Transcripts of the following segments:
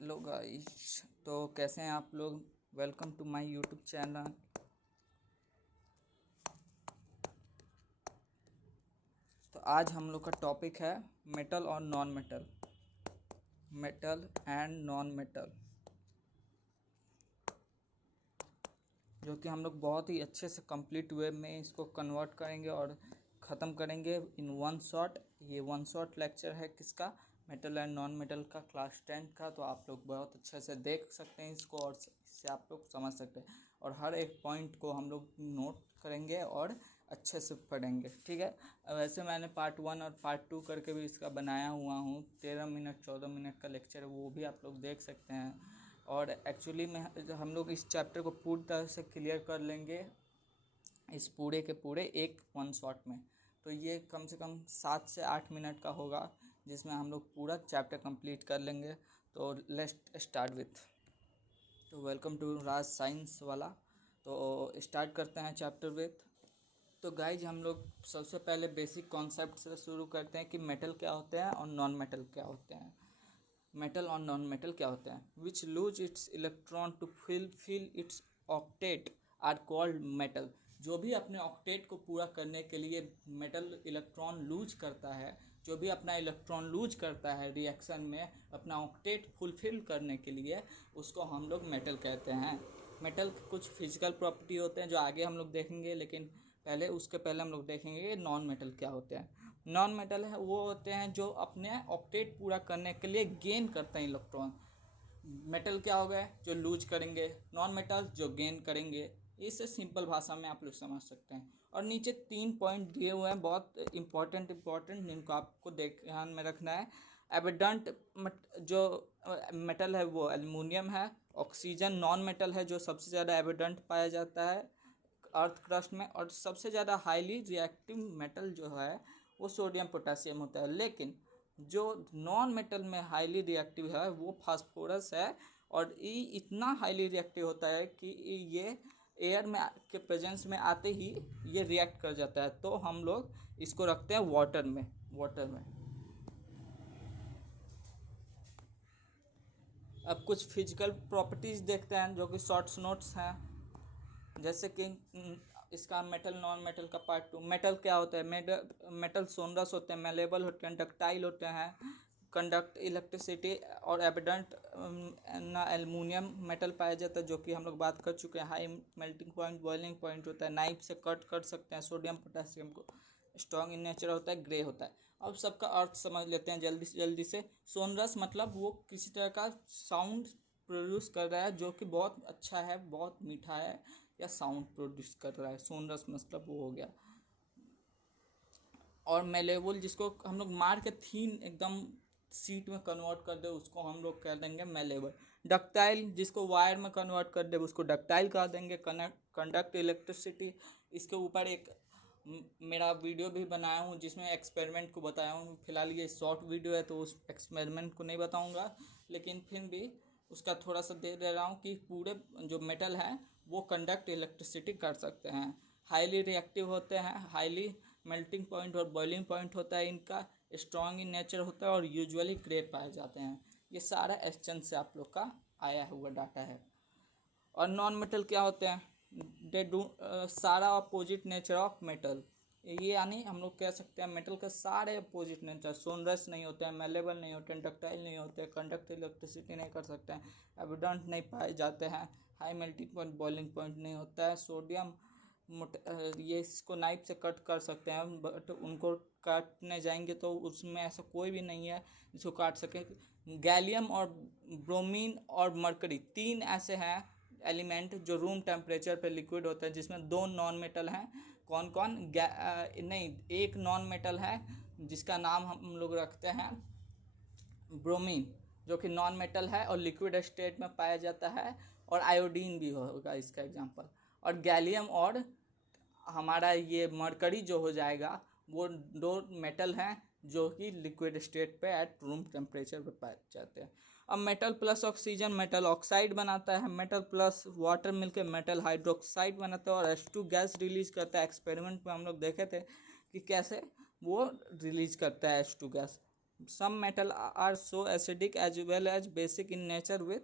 Hello guys, तो कैसे हैं आप लोग। Welcome to my YouTube channel. तो आज हम लोग का टॉपिक है मेटल और non metal, metal and non metal, जो कि हम लोग बहुत ही अच्छे से कंप्लीट वे में इसको कन्वर्ट करेंगे और ख़त्म करेंगे इन वन शॉट। ये वन शॉट लेक्चर है किसका, मेटल एंड नॉन मेटल का, क्लास 10 का। तो आप लोग बहुत अच्छे से देख सकते हैं इसको और इससे आप लोग समझ सकते हैं, और हर एक पॉइंट को हम लोग नोट करेंगे और अच्छे से पढ़ेंगे, ठीक है। वैसे मैंने पार्ट 1 और पार्ट 2 करके भी इसका बनाया हुआ हूँ, 13 मिनट 14 मिनट का लेक्चर है, वो भी आप लोग देख सकते हैं। और एक्चुअली में हम लोग इस चैप्टर को पूरी तरह से क्लियर कर लेंगे इस पूरे के पूरे एक वन शॉट में। तो ये कम से कम 7 से 8 मिनट का होगा, जिसमें हम लोग पूरा चैप्टर कंप्लीट कर लेंगे। तो लेट्स स्टार्ट विथ, तो वेलकम टू राज साइंस वाला। तो स्टार्ट करते हैं चैप्टर विथ। तो गाइज हम लोग सबसे पहले बेसिक कॉन्सेप्ट से शुरू करते हैं कि मेटल क्या होते हैं और नॉन मेटल क्या होते हैं। मेटल और नॉन मेटल क्या होते हैं, which lose its electron to fill its octet are called metal. जो भी अपने ऑक्टेट को पूरा करने के लिए मेटल इलेक्ट्रॉन लूज करता है, जो भी अपना इलेक्ट्रॉन लूज करता है रिएक्शन में अपना ऑक्टेट फुलफिल करने के लिए, उसको हम लोग मेटल कहते हैं। मेटल के कुछ फिजिकल प्रॉपर्टी होते हैं जो आगे हम लोग देखेंगे, लेकिन उसके पहले हम लोग देखेंगे नॉन मेटल क्या होते हैं। नॉन मेटल है वो होते हैं जो अपने ऑक्टेट पूरा करने के लिए गेन करते हैं इलेक्ट्रॉन। मेटल क्या हो गए, जो लूज करेंगे, नॉन मेटल जो गेन करेंगे। इससे सिंपल भाषा में आप लोग समझ सकते हैं। और नीचे 3 पॉइंट दिए हुए हैं बहुत इंपॉर्टेंट जिनको आपको ध्यान में रखना है। एबिडेंट जो मेटल है वो एल्युमिनियम है। ऑक्सीजन नॉन मेटल है जो सबसे ज़्यादा एबिडेंट पाया जाता है अर्थ क्रस्ट में। और सबसे ज़्यादा हाईली रिएक्टिव मेटल जो है वो सोडियम पोटेशियम होता है। लेकिन जो नॉन मेटल में हाईली रिएक्टिव है वो फास्फोरस है, और ये इतना हाईली रिएक्टिव होता है कि ये एयर में के प्रेजेंस में आते ही ये रिएक्ट कर जाता है। तो हम लोग इसको रखते हैं वाटर में। अब कुछ फिजिकल प्रॉपर्टीज़ देखते हैं जो कि शॉर्ट्स नोट्स हैं, जैसे कि इसका मेटल नॉन मेटल का पार्ट 2। मेटल क्या होता है, मेटल सोनरस होते हैं, मेलेबल होते हैं, डक्टाइल होते हैं, कंडक्ट इलेक्ट्रिसिटी, और एबिडेंट ना एल्युमिनियम मेटल पाया जाता है, जो कि हम लोग बात कर चुके हैं। High melting point, boiling point होता है, नाइफ से कट कर सकते हैं सोडियम पोटेशियम को, स्ट्रॉन्ग इन नेचर होता है, ग्रे होता है। अब सबका अर्थ समझ लेते हैं जल्दी से। सोनरस मतलब वो किसी तरह का साउंड प्रोड्यूस कर रहा है जो कि बहुत अच्छा है, बहुत मीठा है, या साउंड प्रोड्यूस कर रहा है, सोनरस मतलब वो हो गया। और मेलेबल जिसको हम लोग मार के थीन एकदम सीट में कन्वर्ट कर दे उसको हम लोग कह देंगे मेलेबल। डक्टाइल जिसको वायर में कन्वर्ट कर दे उसको डक्टाइल कह देंगे। कंडक्ट इलेक्ट्रिसिटी, इसके ऊपर एक मेरा वीडियो भी बनाया हूँ जिसमें एक्सपेरिमेंट को बताया हूँ। फिलहाल ये शॉर्ट वीडियो है तो उस एक्सपेरिमेंट को नहीं बताऊँगा, लेकिन फिर भी उसका थोड़ा सा दे रहा हूँ कि पूरे जो मेटल है वो कंडक्ट इलेक्ट्रिसिटी कर सकते हैं। हाईली रिएक्टिव होते हैं, हाईली मेल्टिंग पॉइंट और बॉइलिंग पॉइंट होता है इनका, स्ट्रॉन्ग इन नेचर होता है, और यूजुअली ग्रे पाए जाते हैं। ये सारा एस्चन से आप लोग का आया हुआ डाटा है। और नॉन मेटल क्या होते हैं, दे डू सारा अपोजिट नेचर ऑफ मेटल। ये यानी हम लोग कह सकते हैं मेटल के सारे अपोजिट नेचर, सोनरस नहीं होते हैं, मेलेबल नहीं होते हैं, डक्टाइल नहीं होते, कंडक्ट इलेक्ट्रिसिटी नहीं कर सकते हैं, एबिडेंट नहीं पाए जाते हैं, high melting point boiling point नहीं होता है, सोडियम ये इसको नाइफ से कट कर सकते हैं, बट उनको काटने जाएंगे तो उसमें ऐसा कोई भी नहीं है जिसको काट सके। गैलियम और ब्रोमीन और मरकरी 3 ऐसे हैं एलिमेंट जो रूम टेम्परेचर पे लिक्विड होते हैं, जिसमें 2 नॉन मेटल हैं। कौन कौन, नहीं, एक नॉन मेटल है जिसका नाम हम लोग रखते हैं ब्रोमीन, जो कि नॉन मेटल है और लिक्विड स्टेट में पाया जाता है, और आयोडीन भी होगा इसका एग्जांपल। और गैलियम और हमारा ये मरकरी जो हो जाएगा, वो 2 मेटल हैं जो कि लिक्विड स्टेट पे एट रूम टेम्परेचर पे पाए जाते हैं। अब metal plus oxygen metal oxide बनाता है, मेटल प्लस वाटर मिलकर मेटल हाइड्रोक्साइड बनाता है, और H2 गैस रिलीज करता है। एक्सपेरिमेंट में हम लोग देखे थे कि कैसे वो रिलीज करता है H2 gas. some metal are so acidic as well as basic in nature with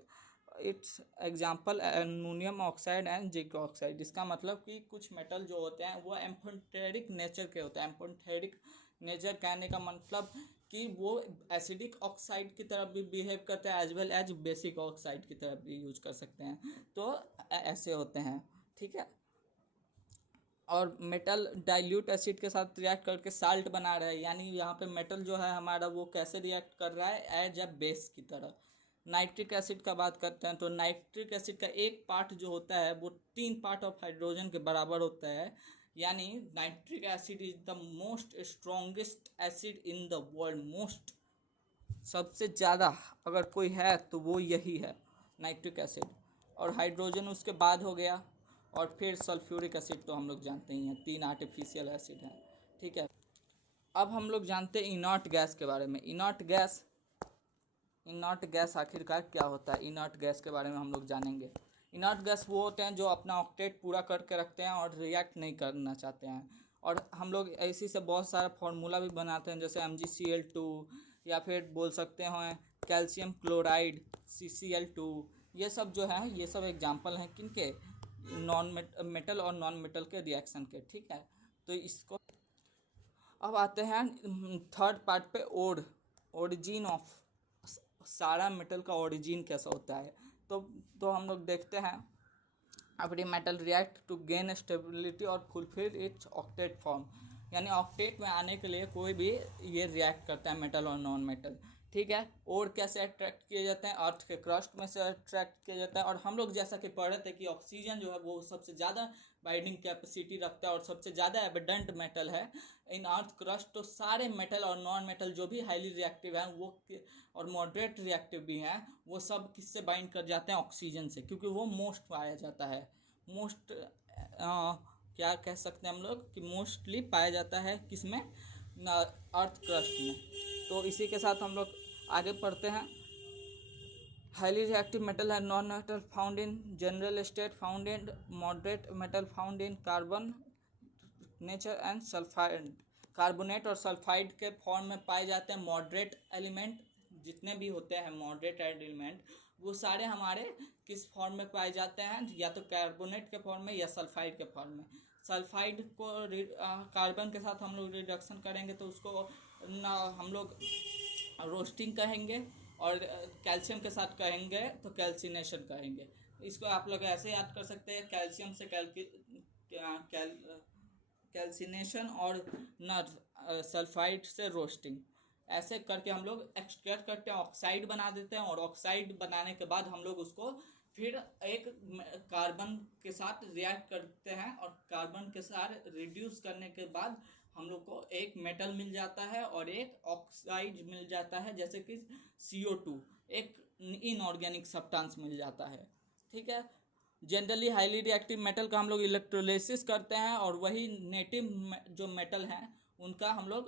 its example aluminium oxide and zinc oxide. इसका मतलब कि कुछ मेटल जो होते हैं वो एम्फोटेरिक नेचर के होते हैं। एम्फोटेरिक नेचर कहने का मतलब कि वो एसिडिक ऑक्साइड की तरफ भी बिहेव करते हैं as well as basic oxide की तरफ भी यूज कर सकते हैं। तो ऐसे होते हैं, ठीक है। और मेटल डाइल्यूट एसिड के साथ रिएक्ट करके साल्ट बना रहा है, यानी यहाँ पे मेटल जो है हमारा वो कैसे रिएक्ट कर रहा है, एज अ बेस की तरह। नाइट्रिक एसिड का बात करते हैं तो नाइट्रिक एसिड का एक पार्ट जो होता है वो 3 पार्ट ऑफ हाइड्रोजन के बराबर होता है, यानी nitric acid is the most strongest acid in the world. Most, सबसे ज़्यादा अगर कोई है तो वो यही है, नाइट्रिक एसिड। और हाइड्रोजन उसके बाद हो गया, और फिर सल्फ्यूरिक एसिड तो हम लोग जानते ही हैं, 3 आर्टिफिशियल एसिड हैं, ठीक है। अब हम लोग जानते हैं इनर्ट गैस के बारे में। इनर्ट गैस आखिरकार क्या होता है, इनर्ट गैस के बारे में हम लोग जानेंगे। इनर्ट गैस वो होते हैं जो अपना ऑक्टेट पूरा करके रखते हैं और रिएक्ट नहीं करना चाहते हैं। और हम लोग इसी से बहुत सारा फार्मूला भी बनाते हैं, जैसे MgCl2, या फिर बोल सकते हैं कैल्शियम क्लोराइड CCl2। ये सब जो है ये सब एग्जाम्पल हैं किनके, नॉन मेटल और नॉन मेटल के रिएक्शन के, ठीक है। तो इसको अब आते हैं थर्ड पार्ट पे, ओरिजिन ऑफ सारा मेटल का ओरिजिन कैसा होता है। तो हम लोग देखते हैं, every metal react to gain stability और फुलफिल इट्स ऑक्टेट फॉर्म, यानी ऑक्टेट में आने के लिए कोई भी ये रिएक्ट करता है, मेटल और नॉन मेटल, ठीक है। और कैसे अट्रैक्ट किए जाते हैं, अर्थ के क्रस्ट में से अट्रैक्ट किया जाता है। और हम लोग जैसा कि पढ़ रहे थे कि ऑक्सीजन जो है वो सबसे ज़्यादा बाइंडिंग कैपेसिटी रखता है और सबसे ज़्यादा एबिडेंट मेटल है इन अर्थ क्रस्ट। तो सारे मेटल और नॉन मेटल जो भी हाईली रिएक्टिव हैं वो और मॉडरेट रिएक्टिव भी हैं, वो सब किससे बाइंड कर जाते हैं, ऑक्सीजन से, क्योंकि वो मोस्ट पाया जाता है। मोस्ट क्या कह सकते हैं हम लोग कि मोस्टली पाया जाता है किसमें, अर्थ क्रस्ट में। तो इसी के साथ हम लोग आगे पढ़ते हैं। हाईली रिएक्टिव मेटल है non metal found in general state, found in moderate metal, found in carbon nature and sulphide. Carbonate और सल्फाइड के फॉर्म में पाए जाते हैं मॉडरेट एलिमेंट। जितने भी होते हैं मॉडरेट एलिमेंट वो सारे हमारे किस फॉर्म में पाए जाते हैं, या तो कार्बोनेट के फॉर्म में या सल्फाइड के फॉर्म में। सल्फाइड को कार्बन के साथ हम लोग रिडक्शन करेंगे तो उसको हम लोग रोस्टिंग कहेंगे, और कैल्शियम के साथ कहेंगे तो कैल्सिनेशन कहेंगे। इसको आप लोग ऐसे याद कर सकते हैं, कैल्शियम से कैल्सिनेशन और सल्फाइड से रोस्टिंग। ऐसे करके हम लोग एक्सट्रैक्ट करते हैं, ऑक्साइड बना देते हैं, और ऑक्साइड बनाने के बाद हम लोग उसको फिर एक कार्बन के साथ रिएक्ट करते हैं, और कार्बन के साथ रिड्यूस करने के बाद हम लोग को एक मेटल मिल जाता है और एक ऑक्साइड मिल जाता है, जैसे कि CO2, एक इनऑर्गेनिक सब्सटेंस मिल जाता है, ठीक है। जनरली हाईली रिएक्टिव मेटल का हम लोग इलेक्ट्रोलिसिस करते हैं, और वही नेटिव जो मेटल हैं उनका हम लोग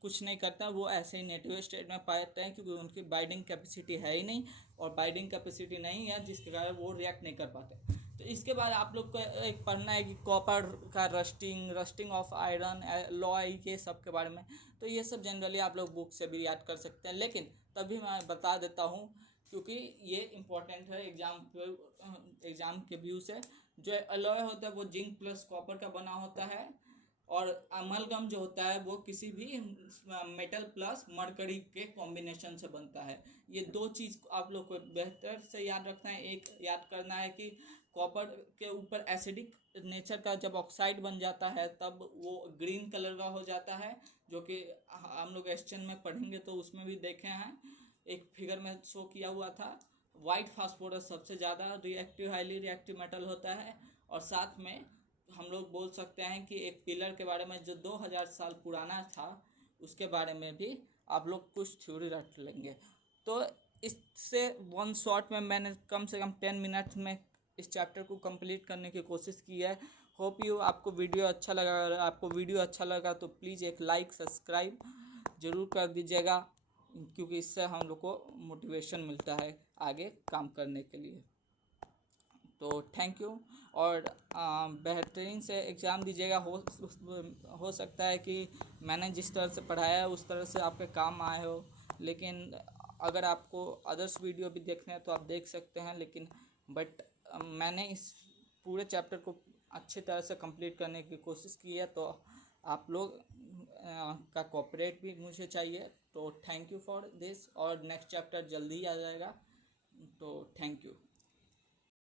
कुछ नहीं करते हैं, वो ऐसे ही नेटिव स्टेट में पाते हैं, क्योंकि उनकी बाइंडिंग कैपेसिटी है ही नहीं, और बाइंडिंग कैपेसिटी नहीं है जिसके कारण वो रिएक्ट नहीं कर पाते। तो इसके बाद आप लोग को एक पढ़ना है कि कॉपर का रस्टिंग ऑफ आयरन लॉय, ये सब के बारे में। तो ये सब जनरली आप लोग बुक से भी याद कर सकते हैं, लेकिन तभी मैं बता देता हूँ क्योंकि ये इम्पोर्टेंट है एग्ज़ाम के व्यू से। जो अलॉय होता है वो जिंक प्लस कॉपर का बना होता है, और अमलगम जो होता है वो किसी भी मेटल प्लस मरकरी के कॉम्बिनेशन से बनता है। ये दो चीज़ आप लोग को बेहतर से याद रखना है। एक याद करना है कि कॉपर के ऊपर एसिडिक नेचर का जब ऑक्साइड बन जाता है तब वो ग्रीन कलर का हो जाता है, जो कि हम लोग क्वेश्चन में पढ़ेंगे तो उसमें भी देखे हैं, एक फिगर में शो किया हुआ था। वाइट फास्फोरस सबसे ज़्यादा रिएक्टिव हाईली रिएक्टिव मेटल होता है, और साथ में हम लोग बोल सकते हैं कि एक पिलर के बारे में जो 2000 साल पुराना था उसके बारे में भी आप लोग कुछ थ्योरी रख लेंगे। तो इससे वन शॉट में मैंने कम से कम 10 मिनट्स में इस चैप्टर को कंप्लीट करने की कोशिश की है। होप यू आपको वीडियो अच्छा लगा। अगर आपको वीडियो अच्छा लगा तो प्लीज़ एक लाइक सब्सक्राइब ज़रूर कर दीजिएगा, क्योंकि इससे हम लोग को मोटिवेशन मिलता है आगे काम करने के लिए। तो थैंक यू, और बेहतरीन से एग्ज़ाम दीजिएगा। हो सकता है कि मैंने जिस तरह से पढ़ाया है उस तरह से आपके काम आए हो। लेकिन अगर आपको अदर्स वीडियो भी देखने हैं तो आप देख सकते हैं, लेकिन बट मैंने इस पूरे चैप्टर को अच्छी तरह से कंप्लीट करने की कोशिश की है, तो आप लोग का कोऑपरेट भी मुझे चाहिए। तो थैंक यू फॉर दिस, और नेक्स्ट चैप्टर जल्दी ही आ जाएगा, तो थैंक यू।